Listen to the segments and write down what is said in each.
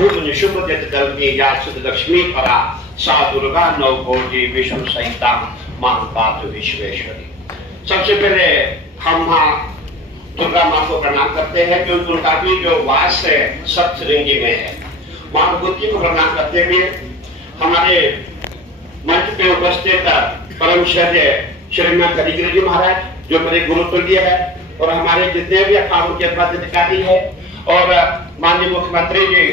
शुभ निशुभ दलती लक्ष्मी परा सा दुर्गा नवकोटि विष्णु सहिता महापात विश्वेश्वरी। सबसे पहले हम दुर्गा माँ को प्रणाम करते हैं क्योंकि उनका भी जो वास है सप्तशृंगी में है। माँ भगवती को प्रणाम करते हुए हमारे मंच पे उपस्थित परम श्रद्धेय श्रीमान कलिगिरी जी महाराज जो मेरे गुरु तुल्य है और हमारे जितने भी अखाड़ों के पदाधिकारी है और माननीय मुख्यमंत्री जी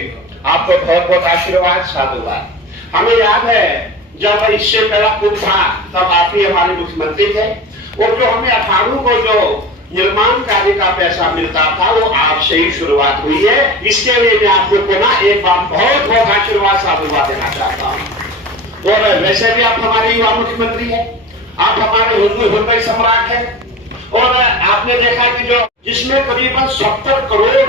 आपको बहुत बहुत आशीर्वाद साधुवाद। हमें याद है जब इससे पहला कुंभ था तब आप ही हमारे मुख्यमंत्री थे और जो हमें अखाड़ों को जो निर्माण कार्य का पैसा मिलता था वो आपसे ही शुरुआत हुई है। इसके लिए मैं आपको पुनः एक बार बहुत बहुत आशीर्वाद साधुवाद देना चाहता हूँ। और वैसे भी आप हमारे युवा मुख्यमंत्री है, आप हमारे हृदय सम्राट है और आपने देखा कि जो जिसमें करीबन 70 करोड़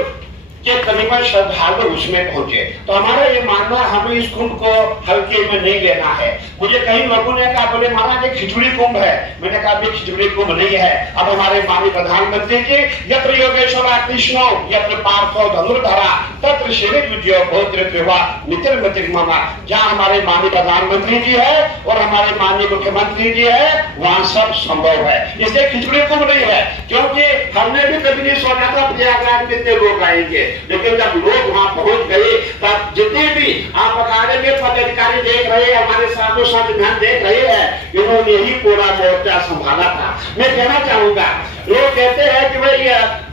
के करीबन श्रद्धालु उसमें पहुंचे, तो हमारा ये मानना हमें इस कुंभ को हल्के में नहीं लेना है। मुझे कई लोगों ने कहा बोले महाराज एक खिचड़ी कुंभ है, मैंने कहा भी खिचड़ी कुंभ नहीं है। अब हमारे माननीय प्रधानमंत्री जी यत्र योगेश्वरा कृष्णो यत्र पार्थो धनुर्धरा तत्र श्री विजयो भोद्रवा नितिर मतिर्ममा। जहाँ हमारे माननीय प्रधानमंत्री जी है और हमारे माननीय मुख्यमंत्री जी है वहाँ सब संभव है, इसलिए खिचड़ी कुंभ नहीं है। क्योंकि हमने भी कभी नहीं सोचा था प्रयागराज में इतने लोग आएंगे, लेकिन जब लोग वहां पहुंच गए तब जितने भी आप अखाड़े के पदाधिकारी देख रहे हैं, हमारे साधु संत ध्यान देख रहे हैं, इन्होंने ही पूरा मोर्चा संभाला था। मैं कहना चाहूंगा लोग कहते हैं कि भाई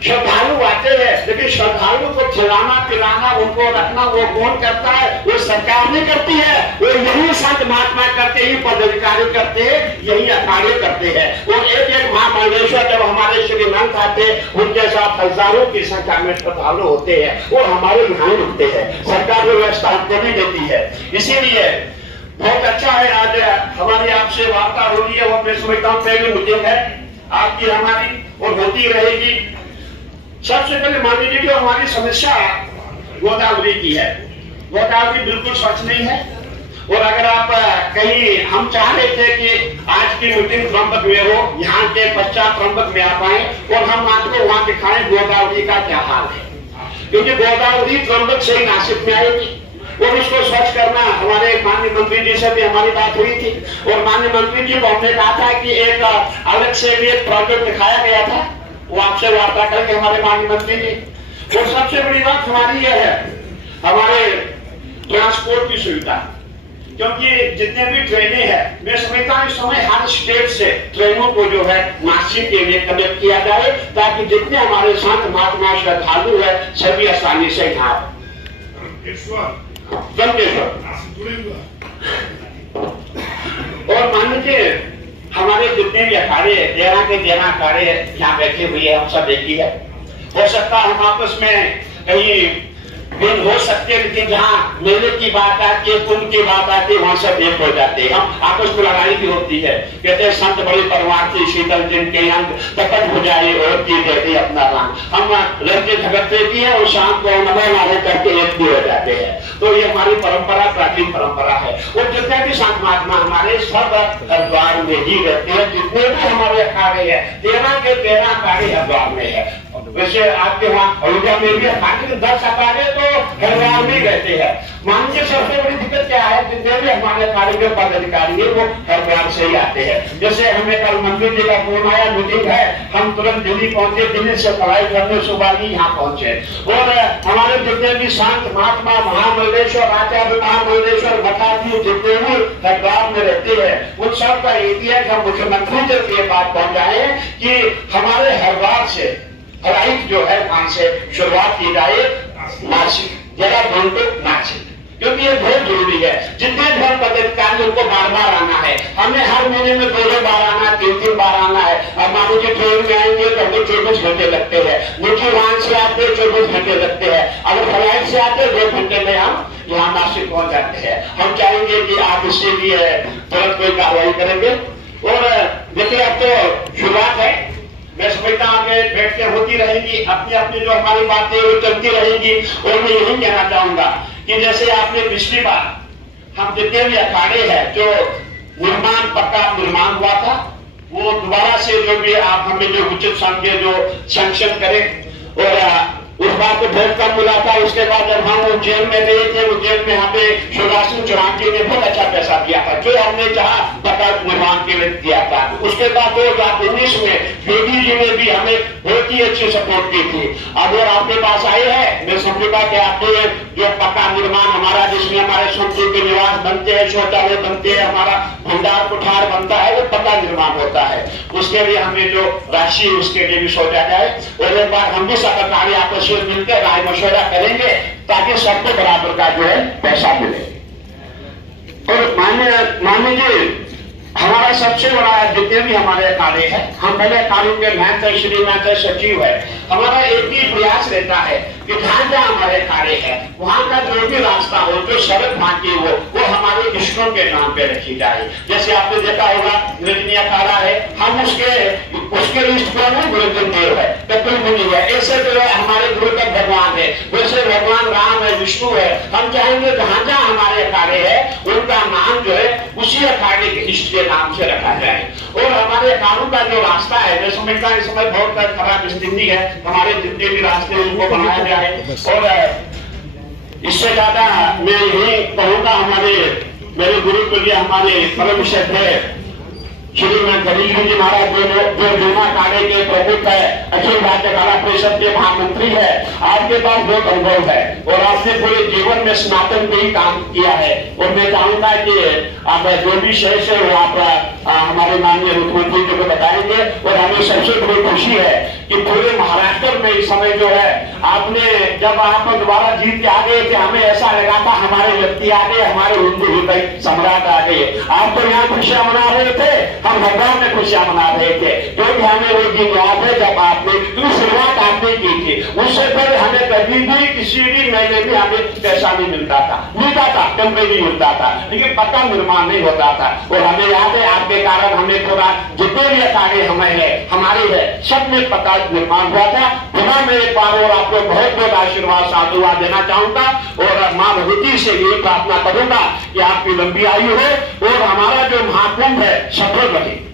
श्रद्धालु आते हैं, लेकिन श्रद्धालु को खिलाना पिलाना उनको रखना वो कौन करता है? वो सरकार नहीं करती है, वो यही संत महात्मा करते, ही पदाधिकारी करते हैं, यही अखाड़े करते हैं। और एक एक महामंडलेश्वर जब हमारे श्रीमंत आते उनके साथ हजारों की संख्या में श्रद्धालु होते हैं और हमारे यहाँ रुकते हैं, सरकार व्यवस्था हमको नहीं देती है। इसीलिए बहुत अच्छा है आज हमारी आपसे वार्ता हो रही है और मैं समझता हूँ पहले मुझे है आपकी हमारी और होती रहेगी। सबसे पहले मान लीजिए जो हमारी समस्या गोदावरी की है, गोदावरी बिल्कुल स्वच्छ नहीं है। और अगर आप कहीं हम चाह रहे थे कि आज की मीटिंग त्रंबक में हो, यहाँ के पश्चात त्रंबक में आ पाए और हम आपको वहां दिखाएं गोदावरी का क्या हाल है, क्योंकि गोदावरी त्रंबक से ही नासिक में आएगी और उसको स्वच्छ करना हमारे माननीय मंत्री जी से भी हमारी बात हुई थी और माननीय मंत्री जी को हमने कहा था कि एक अलग से भी एक प्रोजेक्ट दिखाया गया था, वो आपसे वार्ता करके हमारे माननीय मंत्री जी। और सबसे बड़ी बात हमारी यह है हमारे ट्रांसपोर्ट की सुविधा, क्योंकि जितने भी ट्रेनें हैं मैं समझता हूँ इस समय हर स्टेट से ट्रेनों को जो है नासिक के लिए कनेक्ट किया जाए ताकि जितने हमारे संत महात्मा श्रद्धालु है सभी आसानी से यहाँ और मान लीजिए हमारे जितने भी अखाड़े 13 अखाड़े यहाँ बैठे हुए हैं हम सब एक ही है। हो सकता है हम आपस में कहीं भिन्न हो सकते हैं, लेकिन जहाँ मेले की बात आती है कुंभ की बात आती है वहां सब एक हो जाते हैं। हम आपस में लड़ाई भी होती है, कहते हैं संत बड़े परवार थी शीतल जिनके अंग तपन हो जाए और की देते अपना रंग। हम लड़के झगड़ते भी है और शाम को नमो नारे करके एक भी हो जाते हैं। तो ये हमारी परंपरा प्राचीन परंपरा है और जितने भी संत महात्मा हमारे सब हरिद्वार में ही रहते हैं। जितने भी हमारे अखाड़े हैं 13 के 13 अखाड़े हरिद्वार में है। वैसे आपके वहाँ अयोध्या में भी अखाड़े 10 अखाड़े तो हरिद्वार में रहते हैं। मानिए सबसे बड़ी दिक्कत क्या है, जितने भी हमारे अखाड़े के पदाधिकारी है वो हरिद्वार से ही आते हैं। जैसे हमें कल मंत्री जी का फोन आया मीटिंग है, हम तुरंत दिल्ली पहुंचे, दिल्ली से पढ़ाई करने सुबह ही यहाँ पहुंचे। और हमारे जितने भी संत महात्मा महामंडलेश्वर आचार्य महामंडलेश्वर भट्टाजी जितने भी हरिद्वार में रहते हैं उन सब का इतिहास हम मुख्यमंत्री तक ये बात पहुंचाए कि हमारे हरिद्वार से राइट जो है वहां से शुरुआत की जाए नासिक जगह ढूंढ नासिक, क्योंकि ये बहुत जरूरी है। जितने धर्म पदाधिकारी उनको बार बार आना है, हमें हर महीने में 2 बार आना है, 3 बार आना है। अब मान लीजिए ट्रेन में आएंगे तो हमें 24 घंटे लगते हैं, निजी वाहन से आते 24 घंटे लगते हैं, अगर फ्लाइट से आते 2 घंटे में हम यहाँ नासिक पहुंच जाते हैं। हम चाहेंगे कि आप इसके लिए तुरंत कोई कार्रवाई करेंगे। और देखिए अब तो शुरुआत है, मैं समझता हूँ बैठ के होती रहेगी, अपनी अपनी जो हमारी बातें वो चलती रहेगी। और मैं यही कहना चाहूंगा कि जैसे आपने पिछली बार हम जितने भी अखाड़े हैं जो निर्माण पक्का निर्माण हुआ था वो दोबारा से जो भी आप हमें जो उचित समझे जो सैंक्शन करें और उस बात को बहुत कम मिला था। उसके बाद जब हम वो जेल में गए थे, वो जेल में हमें शिवराज सिंह चौहान जी ने बहुत अच्छा पैसा दिया था, जो हमने चाहा पता निर्माण के लिए दिया था। उसके बाद 2019 में योगी जी ने भी हमें बहुत ही अच्छी सपोर्ट की थी। अब वो आपके पास आए हैं, मैं समझूंगा कि आपने जो पक्का निर्माण हमारा, जिसमें हमारे संतों के निवास बनते हैं, शौचालय बनते हैं, हमारा भंडार कुठार बनता है, वो पक्का निर्माण होता है। उसके लिए हमें जो राशि उसके लिए भी सोचा जाए, और एक बार हम भी सरकारी आपस में मिलकर राय मशवरा करेंगे ताकि सबको बराबर का जो है पैसा मिले। और मान्य जी, हमारा सबसे बड़ा जितने भी हमारे कार्य है, हम पहले कार्यों के महंत श्री महंत सचिव है, हमारा एक ही प्रयास रहता है कि जहां जहां हमारे कार्य है वहां का जो भी रास्ता हो, जो सड़क बाकी हो, वो हमारे इष्टों के नाम पे रखी जाए। जैसे आपने देखा होगा रजनिया काला है, हम उसके इष्ट पर गुरुजन देव है, कपिल मुनि है, ऐसे जो है हमारे गुरु का भगवान है, वैसे भगवान राम है, विष्णु है। हम चाहेंगे जहां जहां हमारे कार्य है उनका नाम जो है उसी अखाड़े के इष्ट के नाम से रखा जाए। और हमारे कानून का जो रास्ता है, मैं समझता हूं इस समय बहुत खराब स्थिति है, हमारे जितने भी रास्ते उनको बनाया जाए। और इससे ज्यादा मैं यही कहूंगा, मेरे गुरु के लिए हमारे परम श्रद्धेय श्रीमान गरीब जी महाराज जो बीमा काले के प्रमुख है, अखिल भारतीय कला परिषद के महामंत्री है, आपके पास बहुत अनुभव है और आपने पूरे जीवन में स्नातक पे ही काम किया है। और मैं चाहूंगा कि आप जो भी शेष है वो आप हमारे माननीय मुख्यमंत्री जी को बताएंगे। और हमें सबसे बड़ी खुशी है कि पूरे महाराष्ट्र में इस समय जो है आपने, जब आप दोबारा जीत के आ गए थे, हमें ऐसा लगा था हमारे व्यक्ति आ गए, हमारे हिंदू हृदय सम्राट आ गए। आप तो यहाँ खुशियां मना रहे थे, हम भगवान में खुशियां मना रहे थे, क्योंकि हमें वो दिन याद है जब आपने शुरुआत आपने की थी। उससे पहले हमें कभी भी किसी भी महीने में हमें पैसा नहीं मिलता था, टेम्परेरी मिलता था, लेकिन पक्का निर्माण नहीं होता था। और हमें याद है आपके कारण हमें पूरा जितने भी कार्य हमें है, हमारे है, सब में पक्का निर्माण हुआ था। पुनः मैं एक बार और आपको बहुत बहुत आशीर्वाद साधुवाद देना चाहूंगा और मां भगवती से ये प्रार्थना करूंगा कि आपकी लंबी आयु हो और हमारा जो महाकुंभ है सफल रहे।